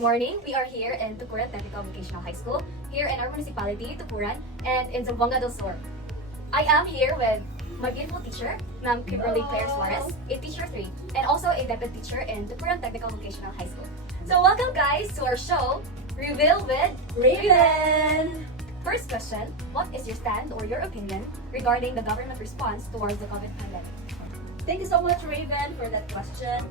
Morning, we are here in Tucuran Technical Vocational High School, here in our municipality, Tucuran, and in Zamboanga del Sur. I am here with my beautiful teacher, Ma'am Kimberly Claire Suarez, a teacher 3, and also a deputy teacher in Tucuran Technical Vocational High School. So welcome guys to our show, Reveal with Raven! First question, what is your stand or your opinion regarding the government response towards the COVID pandemic? Thank you so much, Raven, for that question.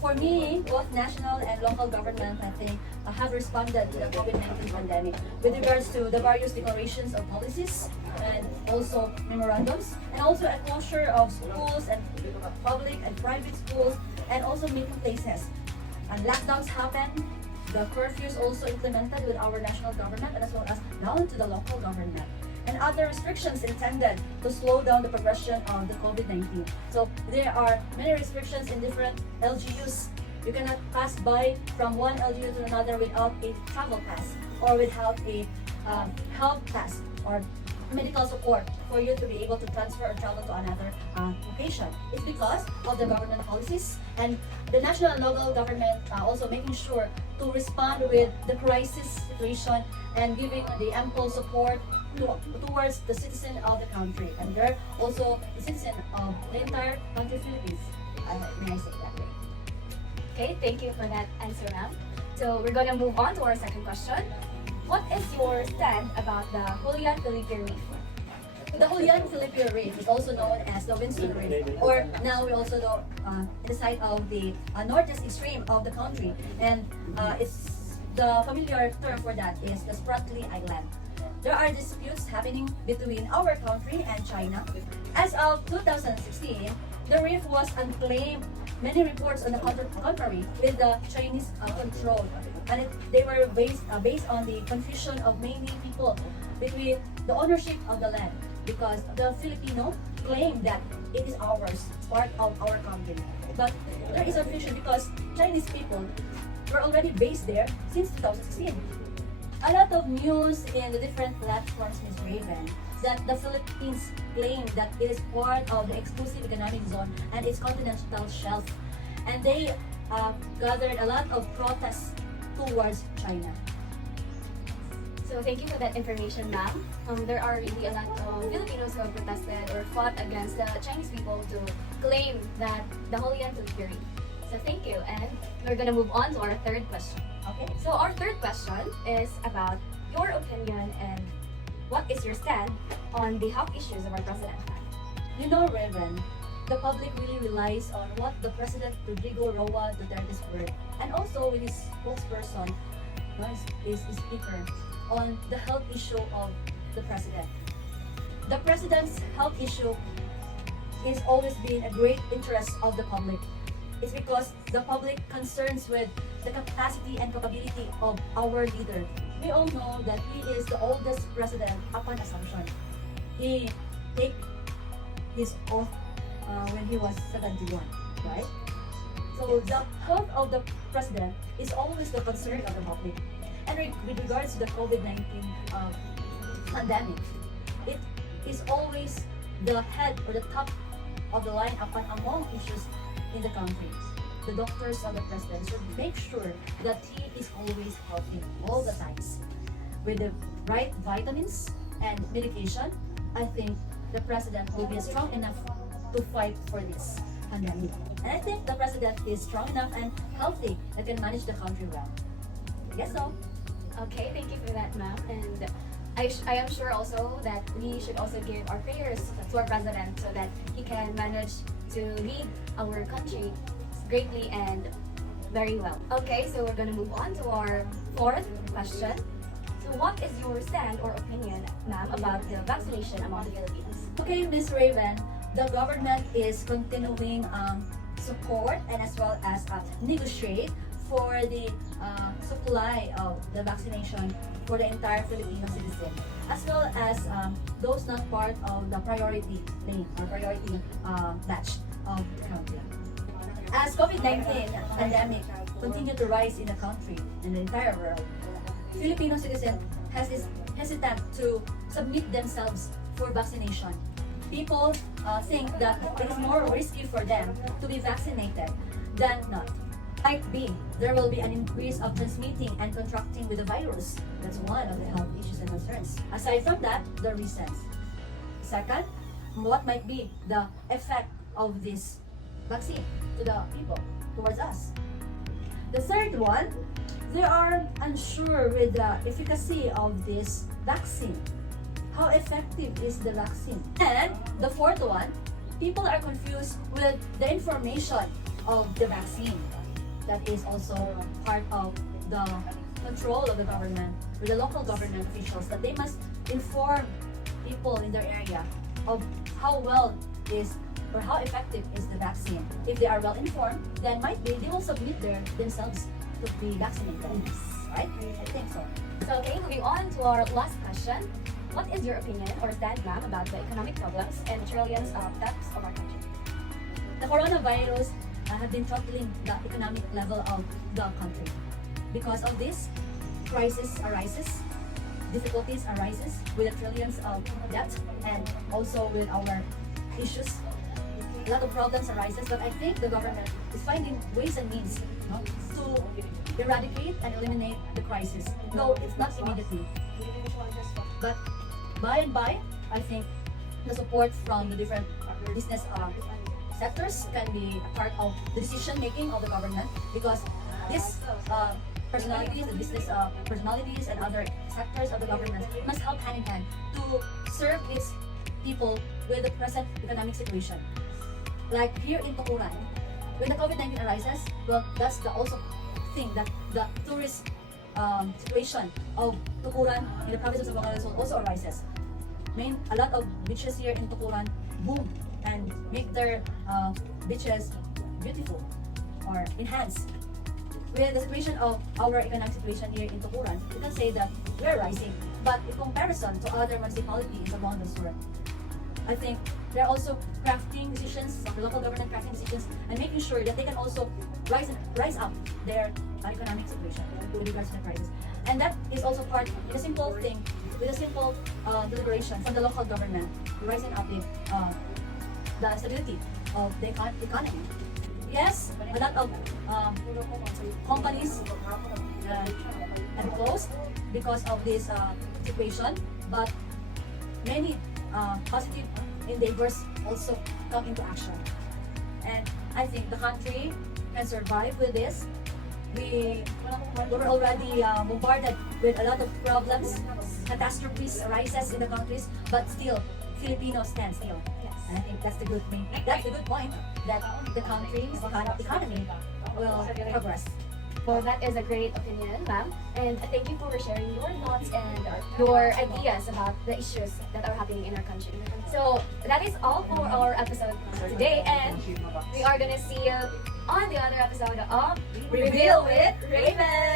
For me, both national and local government, I think, have responded to the COVID-19 pandemic with regards to the various declarations of policies and also memorandums, and also a closure of schools and public and private schools, and also meeting places. And lockdowns happened, the curfews also implemented with our national government and as well as down to the local government. And other restrictions intended to slow down the progression of the COVID-19. So there are many restrictions in different LGUs. You cannot pass by from one LGU to another without a travel pass or without a health pass or medical support for you to be able to transfer or travel to another location. It's because of the government policies and the national and local government also making sure to respond with the crisis situation and giving the ample support towards the citizen of the country, and they're also the citizen of the entire country Philippines. May I say that way? Okay, thank you for that answer, ma'am. So we're gonna move on to our second question. What is your stand about the Julian Felipe Reef? The Julian Felipe Reef is also known as the Winston Reef, or now we also know the side of the northeast extreme of the country, and it's the familiar term for that is the Spratly Island. There are disputes happening between our country and China. As of 2016, the reef was unclaimed. Many reports on the contrary with the Chinese control, and they were based on the confusion of many people between the ownership of the land, because the Filipino claim that it is ours, part of our country. But there is a confusion because Chinese people were already based there since 2016. A lot of news in the different platforms, Ms. Raven, that the Philippines claim that it is part of the exclusive economic zone and its continental shelf, and they gathered a lot of protests towards China. So thank you for that information, ma'am. There are really a lot of Filipinos who have protested or fought against the Chinese people to claim that the Julian Felipe Reef. So thank you, and we're gonna move on to our third question. Okay? So our third question is about your opinion and what is your stand on the health issues of our president? You know, Raven, the public really relies on what the President Rodrigo Roa Duterte's word, and also with his spokesperson, his speaker, on the health issue of the president. The president's health issue is always been a great interest of the public. It's because the public concerns with the capacity and capability of our leader. We all know that he is the oldest president upon assumption. He take his oath when he was 71, right? So the health of the president is always the concern of the public. And with regards to the COVID-19 pandemic, it is always the head or the top of the line upon among issues in the country. The doctors of the president should make sure that he is always healthy all the times. With the right vitamins and medication, I think the president will be strong enough to fight for this pandemic. And I think the president is strong enough and healthy that can manage the country well. Yes, so. Okay, thank you for that, ma'am. And I am sure also that we should also give our prayers to our president so that he can manage to lead our country greatly and very well. Okay, so we're gonna move on to our fourth question. So what is your stand or opinion, ma'am, about the vaccination among the Filipinos? Okay, Ms. Raven, the government is continuing support and as well as negotiate for the supply of the vaccination for the entire Filipino citizen, as well as those not part of the priority lane or priority batch of the country. As COVID-19 pandemic continue to rise in the country and the entire world, Filipino citizen is hesitant to submit themselves for vaccination. People think that it is more risky for them to be vaccinated than not. Might be there will be an increase of transmitting and contracting with the virus. That's one of the health issues and concerns. Aside from that, the reasons. Second, what might be the effect of this vaccine to the people, towards us? The third one, they are unsure with the efficacy of this vaccine. How effective is the vaccine? And the fourth one, people are confused with the information of the vaccine. That is also part of the control of the government, with the local government officials, that they must inform people in their area of how well is or how effective is the vaccine. If they are well informed, then might be they will submit themselves to be vaccinated. Right? I think so. So, okay, moving on to our last question. What is your opinion or stand, ma'am, about the economic problems and trillions of debts of our country? The coronavirus have been throttling the economic level of the country. Because of this, crisis arises, difficulties arises with the trillions of debt, and also with our issues. A lot of problems arises, but I think the government is finding ways and means, to eradicate and eliminate the crisis. Though it's not immediately, but by and by, I think the support from the different business sectors can be a part of the decision making of the government, because these personalities, the business personalities and other sectors of the government must help hand in hand to serve its people with the present economic situation. Like here in Tukuran, when the COVID-19 arises, well, that's the also thing that the tourist situation of Tukuran in the province of Zamboanga del Sur also arises. A lot of beaches here in Tukuran boom and make their beaches beautiful or enhanced. With the situation of our economic situation here in Tukuran, you can say that we're rising. But in comparison to other municipalities in Zamboanga del Sur, I think they're also crafting decisions, the local government crafting decisions, and making sure that they can also rise up their economic situation with regards to the crisis. And that is also part, in a simple thing, with a simple deliberation from the local government, rising up the stability of the economy. Yes, a lot of companies have closed because of this situation, but many positive endeavors also come into action. And I think the country can survive with this. We were already bombarded with a lot of problems, catastrophes arises in the countries, but still, Filipinos stand still. Yes. And I think that's the good thing. That's the good point, that the country's economy will progress. Well, that is a great opinion, ma'am. And thank you for sharing your thoughts and your ideas about the issues that are happening in our country. So that is all for our episode today, and we are gonna see you on the other episode of Reveal with Raven.